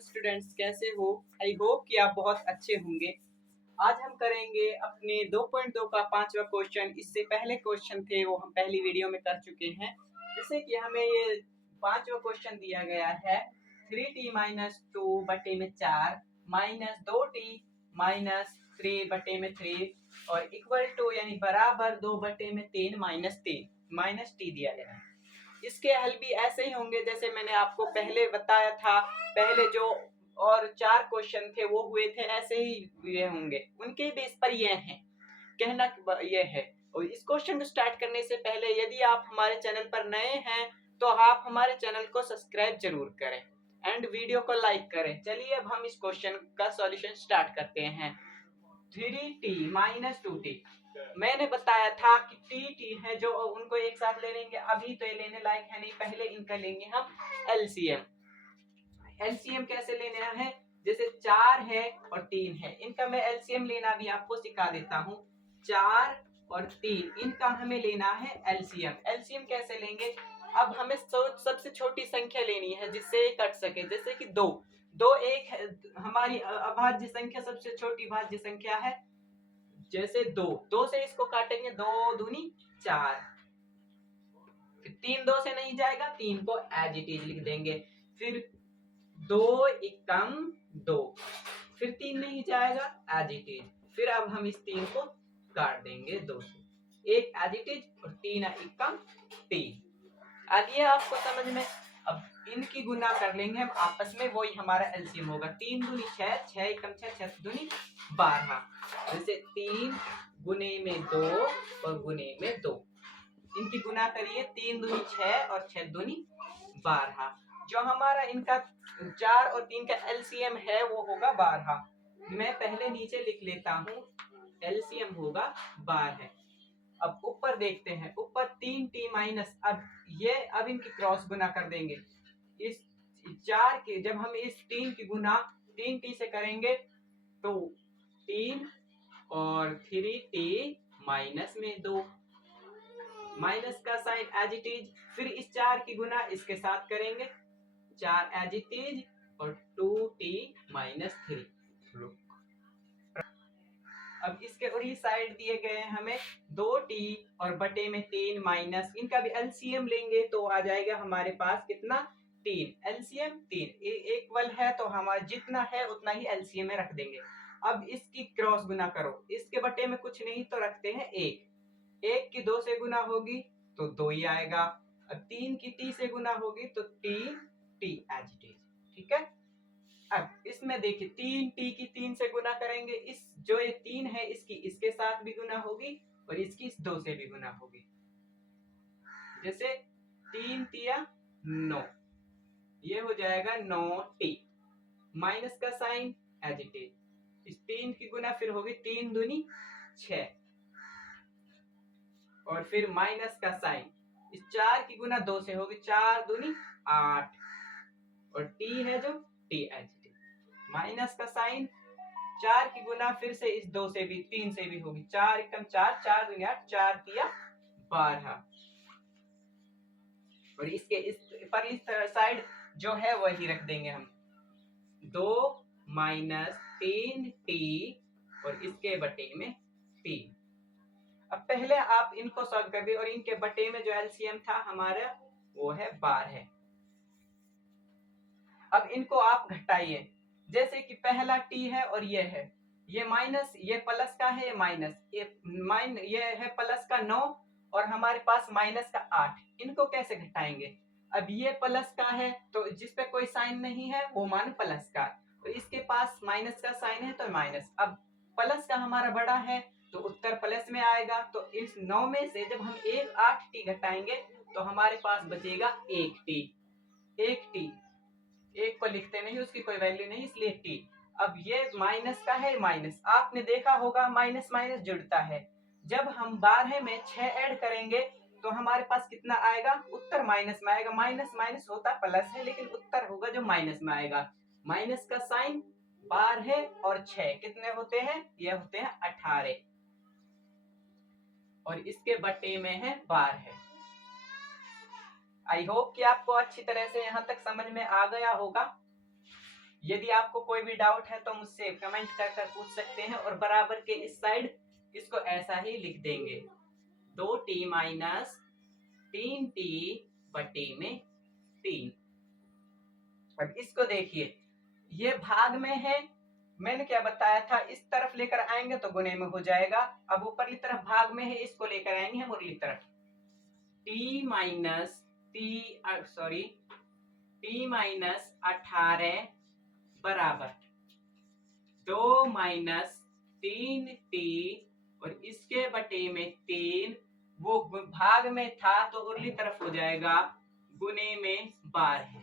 Students, कैसे हो? I hope कि आप बहुत अच्छे होंगे। आज हम करेंगे अपने 2.2 का पांचवा क्वेश्चन। इससे पहले क्वेश्चन थे वो हम पहली वीडियो में कर चुके हैं। जैसे कि हमें ये पांचवा क्वेश्चन दिया गया है 3t माइनस 2 बटे में 4 माइनस 2t माइनस 3 बटे में 3 और इक्वल टू यानी बराबर 2 बटे में 3 माइनस टी दिया गया है। इसके हल भी ऐसे ही होंगे जैसे मैंने आपको पहले बताया था। पहले जो और 4 क्वेश्चन थे वो हुए थे, ऐसे ही ये होंगे। उनके बेस पर ये हैं, कहना ये है। और इस क्वेश्चन को स्टार्ट करने से पहले यदि आप हमारे चैनल पर नए हैं तो आप हमारे चैनल को सब्सक्राइब जरूर करें एंड वीडियो को लाइक करें। चलिए अब हम इस क्वेश्चन का सॉल्यूशन स्टार्ट करते हैं। 3t माइनस 2t, मैंने बताया था कि टी है जो उनको एक साथ ले लेंगे। अभी तो ये लेने लायक है नहीं, पहले इनका लेंगे हम एलसीएम। एलसीएम कैसे लेना है? जैसे 4 है और 3 है, इनका मैं एलसीएम लेना भी आपको सिखा देता हूँ। 4 और 3 इनका हमें लेना है एलसीएम। एलसीएम कैसे लेंगे? अब हमें सबसे छोटी संख्या लेनी है जिससे ये कट सके। जैसे कि 2 2 एक है, हमारी अभाज्य संख्या सबसे छोटी भाज्य संख्या है। जैसे 2 से इसको काटेंगे, 2 दूनी 4। फिर 3 2 से नहीं जाएगा, 3 को एज इट इज लिख देंगे। फिर 2 एकम 2, फिर 3 नहीं जाएगा, एज इट इज। फिर अब हम इस 3 को काट देंगे 2 से, एक एज इट इज और 3 एकम 3। अब ये आपको समझ में। अब इनकी गुना कर लेंगे हम आपस में, वही हमारा एलसीएम होगा। 3 दूनी 6, 6 एकम 6, 6 दूनी 12। जैसे 3 गुने में 2 और गुने में 2, इनकी गुना करिए। 3 दूनी 6 और 6 दूनी 12। जो हमारा इनका 4 और 3 का एलसीएम है वो होगा 12। मैं पहले नीचे लिख लेता हूँ, एलसीएम होगा 12। अब ऊपर देखते हैं, ऊपर 3t माइनस, अब इनकी क्रॉस गुना कर देंगे। इस 4 के जब हम इस 3 की गुना 3t से करेंगे तो 3 और 3t माइनस में 2, माइनस का साइन एज इट इज। फिर इस 4 की गुना इसके साथ करेंगे, 4 एज इट इज और 2t माइनस 3। अब इसके और ये साइड दिए गए हैं हमें 2t और बटे में 3 माइनस, इनका भी एलसीएम लेंगे तो आ जाएगा हमारे पास कितना? 3। एलसीएम 3 इक्वल है तो हमारा जितना है उतना ही एलसीएम में रख देंगे। अब इसकी क्रॉस गुना करो, इसके बटे में कुछ नहीं तो रखते हैं 1। 1 की 2 से गुना होगी तो 2 ही आएगा। अब 3 की t से गुना होगी तो 3 t एज इट इज। ठीक है। अब इसमें देखिए 3t की 3 से गुना करेंगे, इस जो ये 3 है इसकी इसके साथ भी गुना होगी और इसकी इस 2 से भी गुना होगी। जैसे 3 तिया 9, ये हो जाएगा 9t। माइनस का साइन एज इट इज। इस 3 की गुना फिर होगी 3 दूनी 6 और फिर माइनस का साइन। इस 4 की गुना 2 से होगी, 4 दूनी 8 और t है जो t as it is. Minus का साइन, 4 की गुना फिर से इस 2 से भी 3 से भी होगी, 4 एकम 4, 4 दूनी 8, 4 तिया 12। और इसके इस पर इस साइड जो है वही रख देंगे हम, 2 माइनस 3t और इसके बटे में 3। अब पहले आप इनको सॉल्व कर दिए और इनके बटे में जो एलसीएम था हमारा वो है 12। अब इनको आप घटाइए। जैसे कि पहला t है और ये है, ये माइनस, ये प्लस का है, ये माइनस, ये है प्लस का 9 और हमारे पास माइनस का 8। इनको कैसे घटाएंगे? अब ये प्लस का है तो जिस पे कोई साइन नहीं है वो मान प्लस का, और इसके पास माइनस का साइन है तो माइनस। अब प्लस का हमारा बड़ा है तो उत्तर प्लस में आएगा। तो इस 9 में से जब हम 8t घटाएंगे तो हमारे पास बचेगा 1t। 1t, एक को लिखते नहीं, उसकी कोई वैल्यू नहीं, इसलिए टी। अब ये माइनस का है, माइनस आपने देखा होगा माइनस माइनस जुड़ता है। जब हम 12 में 6 ऐड करेंगे तो हमारे पास कितना आएगा? उत्तर माइनस में आएगा। माइनस माइनस होता प्लस है लेकिन उत्तर होगा जो माइनस में आएगा। माइनस का साइन 12 और 6 कितने होते हैं? ये होते हैं 18 और इसके बटे में है 12। आई होप कि आपको अच्छी तरह से यहाँ तक समझ में आ गया होगा। यदि आपको कोई भी डाउट है तो मुझसे कमेंट कर कर पूछ सकते हैं। और बराबर के इस साइड इसको ऐसा ही लिख देंगे, 2t माइनस 3t बटे में 3। अब इसको देखिए, ये भाग में है, मैंने क्या बताया था, इस तरफ लेकर आएंगे तो गुने में हो जाएगा। अब ऊपरली तरफ भाग में है, इसको लेकर आएंगे हम उरली तरफ, t माइनस t माइनस 18 बराबर 2 माइनस 3t और इसके बटे में 3, वो भाग में था तो उरली तरफ हो जाएगा गुने में 12।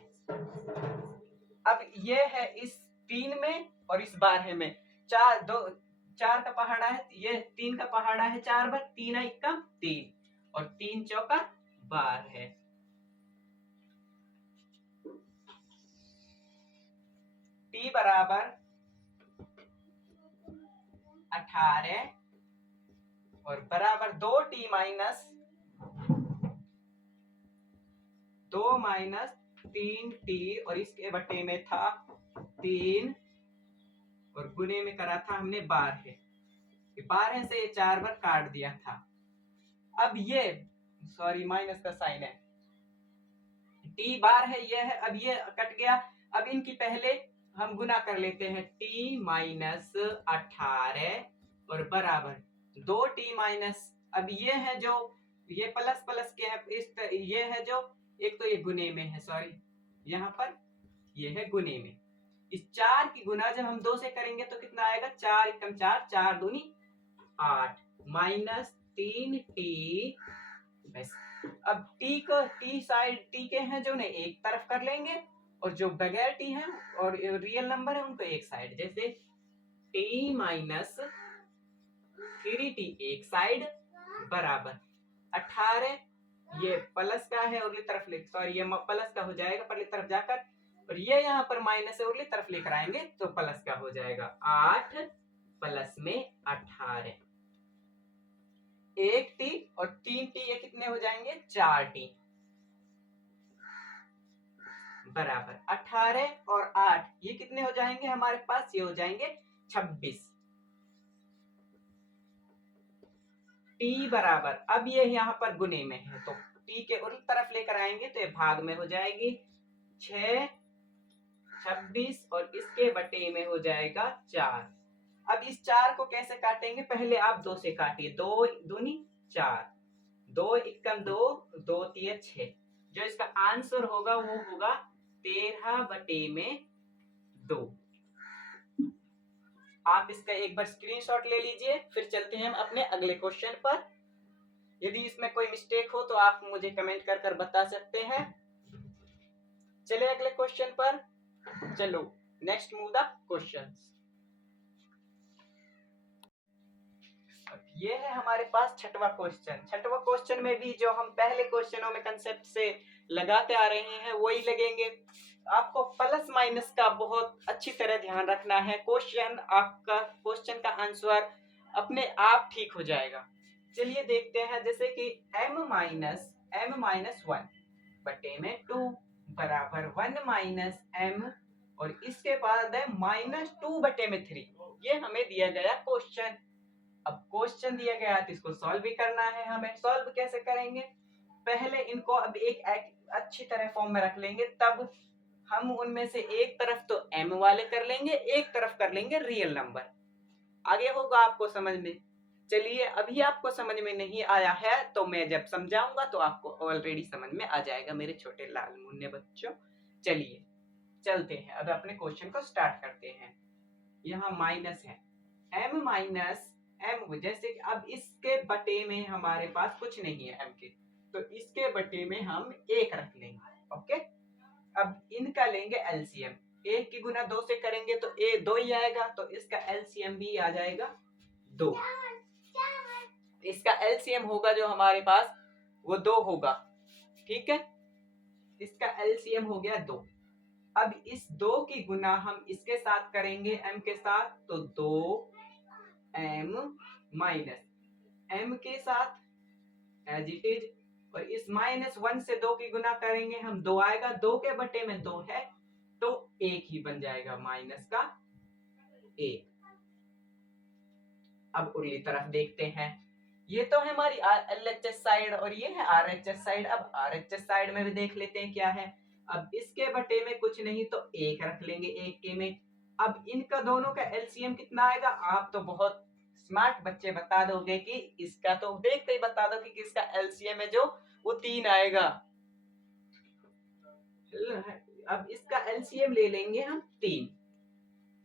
अब ये है इस 3 में और इस 12 में, 4 का पहाड़ा है, ये 3 का पहाड़ा है 4 बार, 3 1 का 3 और 3 चौका 12 है। t बराबर 18 और बराबर 2t माइनस 3t और इसके बटे में था 3 और गुने में करा था हमने 12 से ये 4 बार काट दिया था। अब ये माइनस का साइन है, t बार है, ये है, अब ये कट गया। अब इनकी पहले हम गुना कर लेते हैं, t माइनस 18 और बराबर 2t माइनस, अब ये है जो ये प्लस प्लस के है, ये है जो एक तो ये गुने में है, यहाँ पर ये है गुने में। इस 4 की गुना जब हम 2 से करेंगे तो कितना आएगा, 4 एकम 4, 4 दूनी 8 माइनस 3t। बस अब t साइड t के हैं जो उन्हें एक तरफ कर लेंगे और जो बगैर t है और रियल नंबर है उनको एक साइड, जैसे t माइनस 3t एक साइड बराबर 18, ये प्लस का है उरली तरफ ये प्लस का हो जाएगा परली तरफ जाकर, और ये यहाँ पर माइनस है उरली तरफ लेकर आएंगे तो प्लस का हो जाएगा 8 प्लस में 18, 1t और 3t ये कितने हो जाएंगे, 4t बराबर 18 और 8 ये कितने हो जाएंगे हमारे पास, ये हो जाएंगे 26। t बराबर, अब ये यहाँ पर गुने में है तो t के उल्टी तरफ लेकर आएंगे तो ये भाग में हो जाएगी 6, 26 और इसके बटे में हो जाएगा 4। अब इस 4 को कैसे काटेंगे, पहले आप 2 से काटिए, 2 दूनी 4, 2 एकम 2, 2 3 6, जो इसका आंसर होगा वो होगा 13 बटे में 2। आप इसका एक बार स्क्रीनशॉट ले लीजिए, फिर चलते हैं हम अपने अगले क्वेश्चन पर। यदि इसमें कोई मिस्टेक हो तो आप मुझे कमेंट कर कर बता सकते हैं। चलिए अगले क्वेश्चन पर, चलो नेक्स्ट मूव द क्वेश्चंस। ये है हमारे पास छठवां क्वेश्चन। छठवां क्वेश्चन में भी जो हम पहले क्वेश्चनों में कंसेप्ट से लगाते आ रहे हैं वही लगेंगे। आपको प्लस माइनस का बहुत अच्छी तरह ध्यान रखना है। क्वेश्चन का आंसर अपने आप ठीक हो जाएगा। चलिए देखते हैं, जैसे कि m माइनस 1 बटे में 2 बराबर 1 माइनस m और इसके बाद है -2 बटे में 3। ये हमें दिया गया क्वेश्चन। अब क्वेश्चन दिया गया तो इसको सॉल्व भी करना है हमें। सॉल्व कैसे करेंगे, पहले इनको अब एक अच्छी तरह फॉर्म में रख लेंगे, तब हम उनमें से एक तरफ तो m वाले कर लेंगे, एक तरफ कर लेंगे रियल नंबर। आगे होगा आपको समझ में। चलिए अभी आपको समझ में नहीं आया है तो मैं जब समझाऊंगा तो आपको ऑलरेडी समझ में आ जाएगा मेरे छोटे लाल मुन्ने बच्चों। चलिए चलते हैं, अब अपने क्वेश्चन को स्टार्ट करते हैं। यहाँ माइनस है, m माइनस m, जैसे कि अब इसके बटे में हमारे पास कुछ नहीं है m के, तो इसके बटे में हम 1 रख लेंगे। ओके, अब इनका लेंगे एलसीएम। 1 की गुना 2 से करेंगे तो 2 ही आएगा, तो इसका एलसीएम भी आ जाएगा 2। इसका एलसीएम होगा जो हमारे पास वो 2 होगा, ठीक है। इसका एलसीएम हो गया 2। अब इस 2 की गुना हम इसके साथ करेंगे m के साथ, तो 2m माइनस m के साथ एज इट इज, और इस -1 से 2 की गुना करेंगे हम 2 आएगा, 2 के बटे में 2 है तो एक ही बन जाएगा, माइनस का एक। अब उरली तरफ देखते हैं, ये तो है हमारी LHS साइड और ये है RHS साइड। अब RHS साइड में भी देख लेते हैं क्या है। अब इसके बटे में कुछ नहीं तो एक रख लेंगे, एक के में। अब इनका दोनों का एलसीएम कितना आएगा। आप तो बहुत स्मार्ट बच्चे, बता दोगे कि इसका तो देखते ही बता दो कि किसका एलसीएम है, जो वो 3 आएगा। अब इसका एलसीएम ले लेंगे हम 3।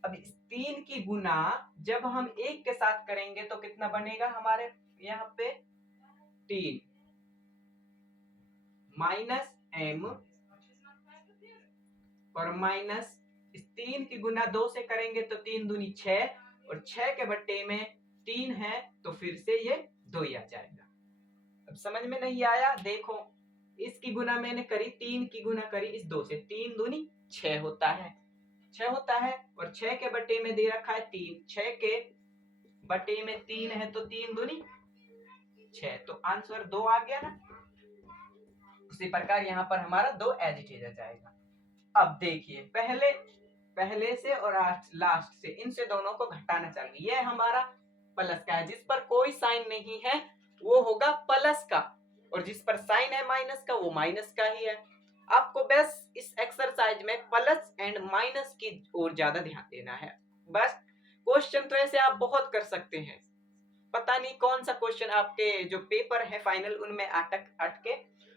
अब इस 3 की गुना जब हम 1 के साथ करेंगे तो कितना बनेगा हमारे यहाँ पे, 3 माइनस m और माइनस इस 3 की गुना 2 से करेंगे तो 3 दूनी 6 और 6 के बट्टे में 3 है तो फिर से ये 2 ही आ जाएगा। अब समझ में नहीं आया, देखो इसकी गुना मैंने करी, 3 की गुना करी इस 2 से, 3 दूनी 6 होता है, 6 होता है और 6 के बट्टे में दे रखा है 3, 6 के बट्टे में 3 है तो 3 दूनी 6, तो आंसर 2 आ गया ना। उसी प्रकार यहाँ पर हमारा 2 एज इट इज आ जाएगा। अब देखिए पहले से और लास्ट से, इनसे दोनों को घटाना चाहिए। ये हमारा प्लस का है, जिस पर कोई साइन नहीं है वो होगा प्लस का, और जिस पर साइन है माइनस का वो माइनस का ही है। आपको बस इस एक्सरसाइज में प्लस एंड माइनस की ओर ज्यादा ध्यान देना है। बस क्वेश्चन तो ऐसे आप बहुत कर सकते हैं, पता नहीं कौन सा क्वेश्चन आपके जो पेपर है फाइनल उनमें अटके,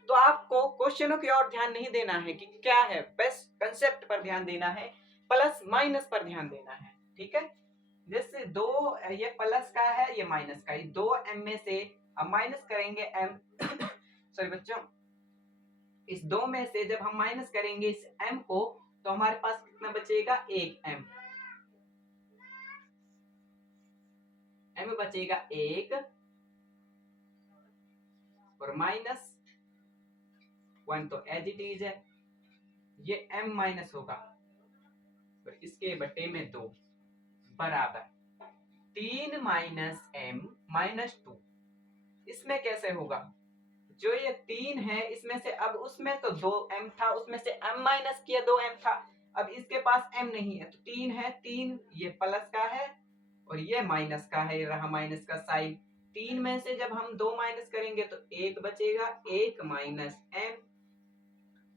तो आपको क्वेश्चनों की ओर ध्यान नहीं देना है कि क्या है, बस कंसेप्ट पर ध्यान देना है, प्लस माइनस पर ध्यान देना है। ठीक है, जैसे 2 ये प्लस का है ये माइनस का, ये 2m में से अब माइनस करेंगे m सॉरी बच्चों, इस 2 में से जब हम माइनस करेंगे इस m को तो हमारे पास कितना बचेगा, 1m, m बचेगा 1 और माइनस 1 तो एज इट इज है, ये m माइनस होगा और इसके बटे में 2 बराबर 3 माइनस m माइनस 2। इसमें कैसे होगा, जो ये 3 है इसमें से, अब उसमें तो 2m था, उसमें से m माइनस किया 2m था, अब इसके पास m नहीं है तो 3 है, 3 ये प्लस का है और ये माइनस का है, ये रहा माइनस का साइन। 3 में से जब हम 2 माइनस करेंगे तो 1 बचेगा, 1 माइनस m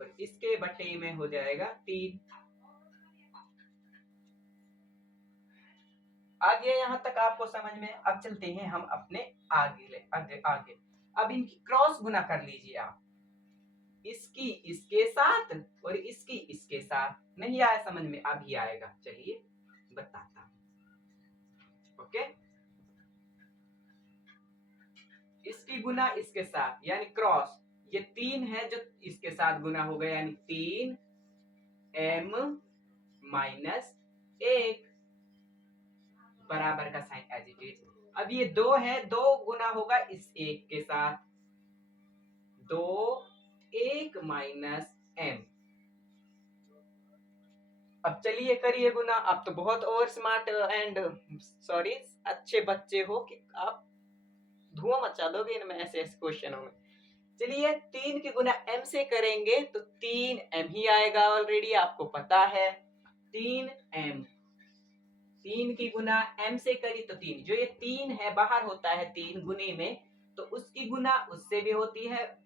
और इसके बटे में हो जाएगा 3। आगे यहाँ तक आपको समझ में। अब चलते हैं हम अपने आगे। अब इनकी क्रॉस गुना कर लीजिए आप, इसकी इसके साथ और इसकी इसके साथ। नहीं आया समझ में, अभी आएगा, चलिए बताता हूं। ओके, इसकी गुना इसके साथ यानी क्रॉस, ये 3 है जो इसके साथ गुना हो गया यानी 3m माइनस 1 बराबर का साइन एज इट इज। अब ये 2 है, 2 गुना होगा इस 1 के साथ, 2 1 माइनस m। अब चलिए करिए गुना। आप तो बहुत ओवर स्मार्ट एंड सॉरी अच्छे बच्चे हो कि आप धुआं मचा दोगे इनमें ऐसे ऐसे क्वेश्चनों में। चलिए 3 की गुना m से करेंगे तो 3m ही आएगा, ऑलरेडी आपको पता है 3m। 3 की गुना m से करी तो 3, जो ये 3 है बाहर होता है 3 गुने में, तो उसकी गुना उससे भी होती है,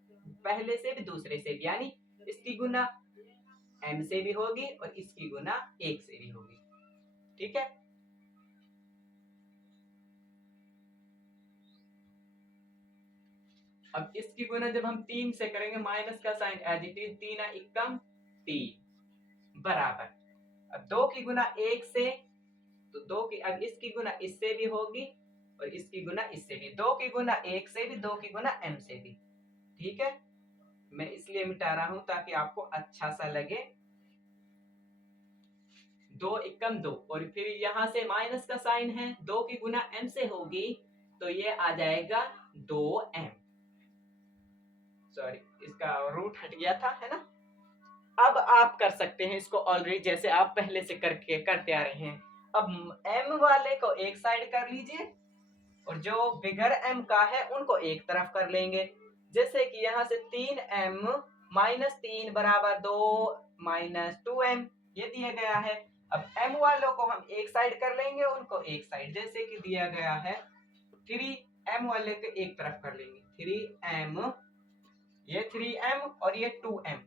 पहले से भी दूसरे से भी, यानी इसकी गुना m से भी होगी और इसकी गुना 1 से भी होगी। ठीक है, अब इसकी गुना जब हम 3 से करेंगे, माइनस का साइन एज इट इज, 3 एकम 3 बराबर, अब 2 की गुना 1 से तो 2 की, अब इसकी गुना इससे भी होगी और इसकी गुना इससे भी, 2 की गुना 1 से भी, 2 की गुना m से भी। ठीक है, मैं इसलिए मिटा रहा हूं ताकि आपको अच्छा सा लगे। 2 एकम 2 और फिर यहां से माइनस का साइन है, 2 की गुना m से होगी तो ये आ जाएगा 2m, सॉरी इसका रूट हट गया था, है ना। अब आप कर सकते हैं इसको ऑलरेडी, जैसे आप पहले से करते आ रहे हैं। अब m वाले को एक साइड कर लीजिए और जो बिगर m का है उनको एक तरफ कर लेंगे। जैसे कि यहाँ से 3m माइनस 3 बराबर 2 माइनस 2m, ये दिया गया है। अब m वालों को हम एक साइड कर लेंगे, उनको एक साइड, जैसे कि दिया गया है 3m वाले को एक तरफ कर लेंगे, 3m, ये 3m और ये 2m।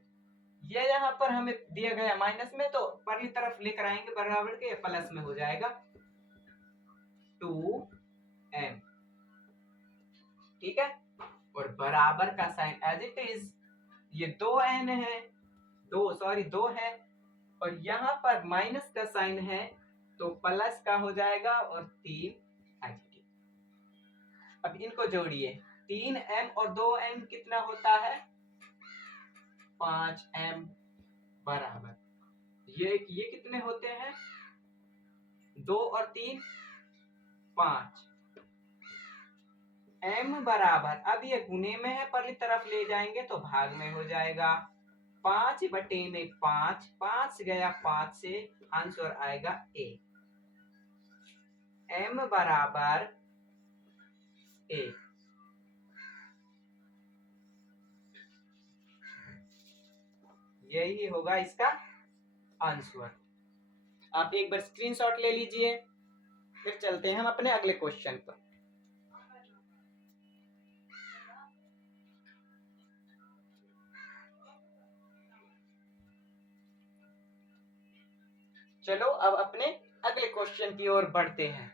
ये यहाँ पर हमें दिया गया माइनस में, तो परली तरफ लेकर आएंगे बराबर के, प्लस में हो जाएगा 2m। ठीक है, और बराबर का साइन एज इट इज, ये 2n है, 2 है, और यहाँ पर माइनस का साइन है तो प्लस का हो जाएगा, और 3 एज। अब इनको जोड़िए, 3m और 2m कितना होता है, 5m बराबर, ये कितने होते हैं, 2 और 3 5, m बराबर, अब ये गुने में है, परली तरफ ले जाएंगे तो भाग में हो जाएगा, 5 बटे में 5, 5 गया 5 से, आंसर आएगा a, m बराबर a। यही होगा इसका आंसर। आप एक बार स्क्रीनशॉट ले लीजिए, फिर चलते हैं हम अपने अगले क्वेश्चन पर। चलो अब अपने अगले क्वेश्चन की ओर बढ़ते हैं।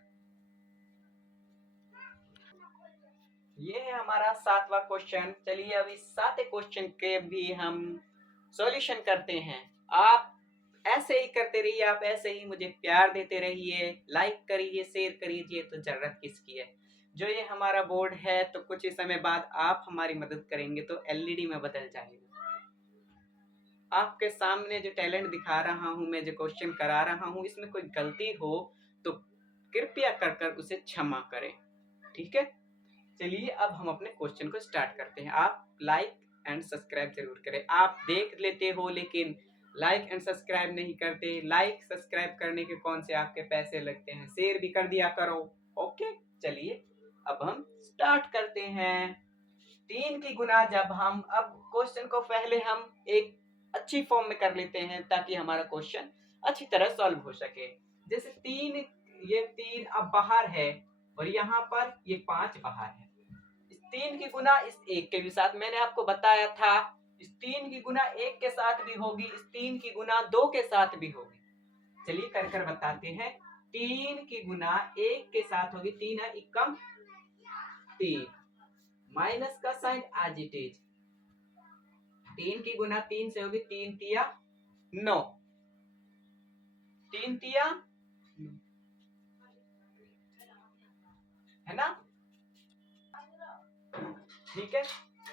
ये है हमारा 7वां क्वेश्चन। चलिए अब इस 7वें क्वेश्चन के भी हम सॉल्यूशन करते हैं। आप ऐसे ही करते रहिए, आप ऐसे ही मुझे प्यार देते रहिए, लाइक करिए, शेयर करिए, तो जरूरत किसकी है। जो ये हमारा बोर्ड है तो कुछ ही समय बाद आप हमारी मदद करेंगे तो एलईडी में बदल जाएगा। आपके सामने जो टैलेंट दिखा रहा हूँ मैं, जो क्वेश्चन करा रहा हूँ, इसमें कोई गलती हो तो कृपया कर उसे क्षमा करें। ठीक है, चलिए अब हम अपने क्वेश्चन को स्टार्ट करते हैं। आप लाइक एंड सब्सक्राइब जरूर करें। आप देख लेते हो लेकिन लाइक एंड सब्सक्राइब नहीं करते। लाइक सब्सक्राइब करने के कौन से आपके पैसे लगते हैं, शेयर भी कर दिया करो। ओके, चलिए अब हम स्टार्ट करते हैं। 3 की गुना, जब हम अब क्वेश्चन को पहले हम एक अच्छी फॉर्म में कर लेते हैं ताकि हमारा क्वेश्चन अच्छी तरह सॉल्व हो सके। जैसे 3, ये 3 अब बाहर है और यहाँ पर ये 5 बाहर है। इस 3 की गुना इस 1 के भी साथ, मैंने आपको बताया था इस 3 की गुना 1 के साथ भी होगी, इस 3 की गुना 2 के साथ भी होगी। चलिए कर बताते हैं। 3 की गुना 1 के साथ होगी, 3 है एकम 3, माइनस का साइन एज इट इज। 3 की गुना 3 से होगी, 3 तिया 9, 3 तिया है ना। ठीक है,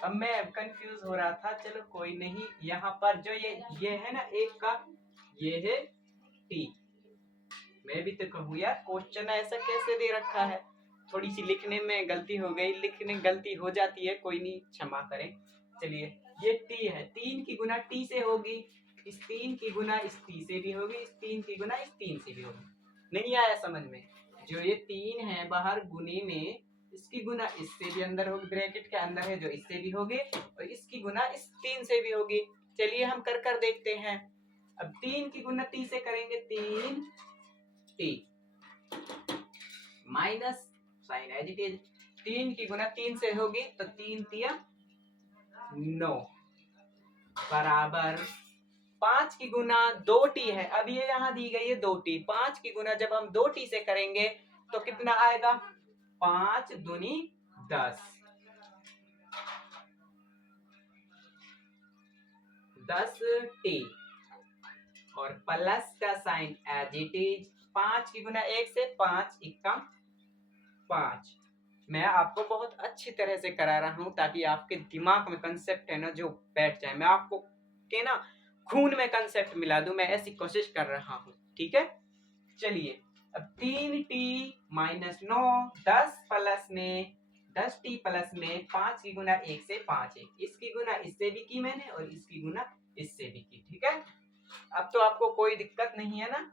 अब मैं कंफ्यूज हो रहा था, चलो कोई नहीं। यहाँ पर जो ये है ना 1 का, ये है टी। मैं भी तो कहूँ यार, क्वेश्चन ऐसा कैसे दे रखा है। थोड़ी सी लिखने में गलती हो गई, लिखने गलती हो जाती है, कोई नहीं, क्षमा करें। चलिए ये टी है, 3 की गुना टी से होगी, इस 3 की गुना इस टी से भी होगी, इस 3 की गुना इस 3 से भी होगी। नहीं आया समझ में। जो ये 3 है बाहर गुने में, इसकी गुना इससे भी अंदर होगी, ब्रैकेट के अंदर है जो, इससे भी होगी, और इसकी गुना इस 3 से भी होगी। चलिए हम कर देखते हैं। अब 3 की गुना टी से करेंगे, 3 T minus sign as it is. 3 की गुना 3 से होगी तो 3 तिया 9 बराबर 5 की गुना 2t है। अब ये यहाँ दी गई है 2t। 5 की गुना जब हम 2t से करेंगे तो कितना आएगा, 5 दूनी 10, 10t, और प्लस का साइन एज इट इज। 5 की गुना 1 से, 5 एकम 5। मैं आपको बहुत अच्छी तरह से करा रहा हूं ताकि आपके दिमाग में कंसेप्ट है ना जो बैठ जाए। मैं आपको के ना खून में कंसेप्ट मिला दूं, मैं ऐसी कोशिश कर रहा हूं। ठीक है, चलिए अब 3t माइनस 9, 10 प्लस में 10t प्लस में 5 की गुना 1 से 5 है। इसकी गुना इससे भी की मैंने और इसकी गुना इससे भी की। ठीक है, अब तो आपको कोई दिक्कत नहीं है ना।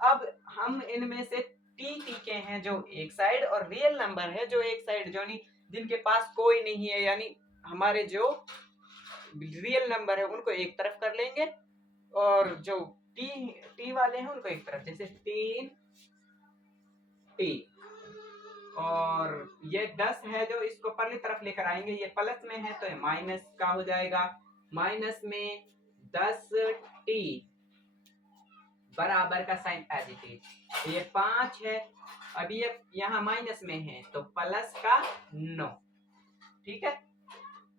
अब हम इनमें से टी के हैं जो एक साइड, और रियल नंबर है जो एक साइड, जो नहीं जिनके पास कोई नहीं है, यानी हमारे जो रियल नंबर है उनको एक तरफ कर लेंगे, और जो टी वाले हैं उनको एक तरफ, जैसे 3 टी, और ये 10 है जो इसको परली तरफ लेकर आएंगे, ये प्लस में है तो ये माइनस का हो जाएगा, माइनस में 10 टी बराबर का साइन एज इट इज। ये 5 है, अभी ये यहाँ माइनस में है तो प्लस का 9, ठीक है।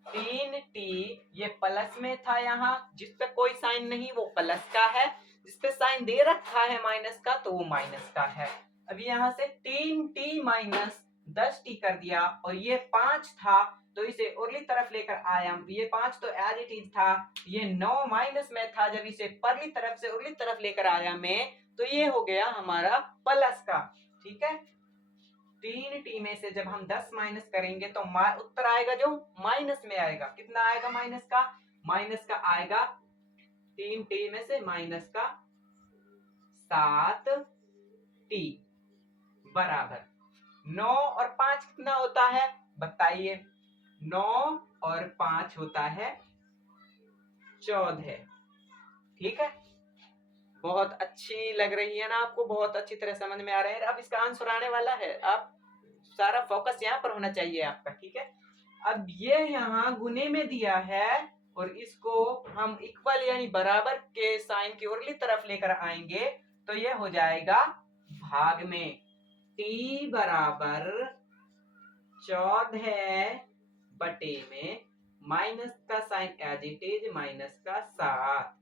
3 टी ये प्लस में था, यहाँ जिस पे कोई साइन नहीं वो प्लस का है, जिस पे साइन दे रखा है माइनस का तो वो माइनस का है। अभी यहाँ से 3 टी माइनस 10 टी कर दिया, और ये 5 था तो इसे उर्ली तरफ लेकर आया, ये 5 तो एज इट इज था, ये 9 माइनस में था, जब इसे परली तरफ से उर्ली तरफ लेकर आया मैं तो ये हो गया हमारा प्लस का, ठीक है। 3 टी में से जब हम 10 माइनस करेंगे तो उत्तर आएगा जो माइनस में आएगा, कितना आएगा माइनस का, माइनस का आएगा 3 टी में से माइनस का 7 टी बराबर 9 और 5 कितना होता है बताइए, 9 और 5 होता है 14, ठीक है। बहुत अच्छी लग रही है ना आपको, बहुत अच्छी तरह समझ में आ रहा है। अब इसका आंसर आने वाला है, आप सारा फोकस यहाँ पर होना चाहिए आपका, ठीक है। अब ये यहाँ गुने में दिया है और इसको हम इक्वल यानी बराबर के साइन की उर्ली तरफ लेकर आएंगे तो ये हो जाएगा भाग में, टी बराबर 14 बटे में माइनस का sign as it is minus का 7,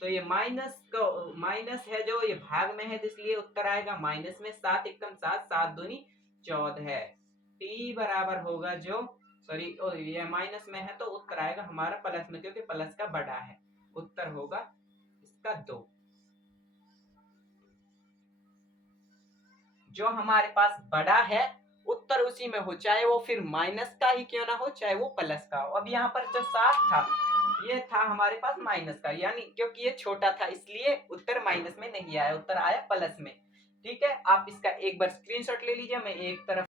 तो ये माइनस है जो ये भाग में है इसलिए उत्तर आएगा माइनस में, 7 एकम 7, 7 दूनी 14, टी बराबर होगा जो सॉरी ये माइनस में है तो उत्तर आएगा हमारा प्लस में, क्योंकि प्लस का बड़ा है, उत्तर होगा इसका 2। जो हमारे पास बड़ा है उत्तर उसी में हो, चाहे वो फिर माइनस का ही क्यों ना हो, चाहे वो प्लस का हो। अब यहाँ पर जो 7 था ये था हमारे पास माइनस का, यानी क्योंकि ये छोटा था इसलिए उत्तर माइनस में नहीं आया, उत्तर आया प्लस में, ठीक है। आप इसका एक बार स्क्रीनशॉट ले लीजिए, मैं एक तरफ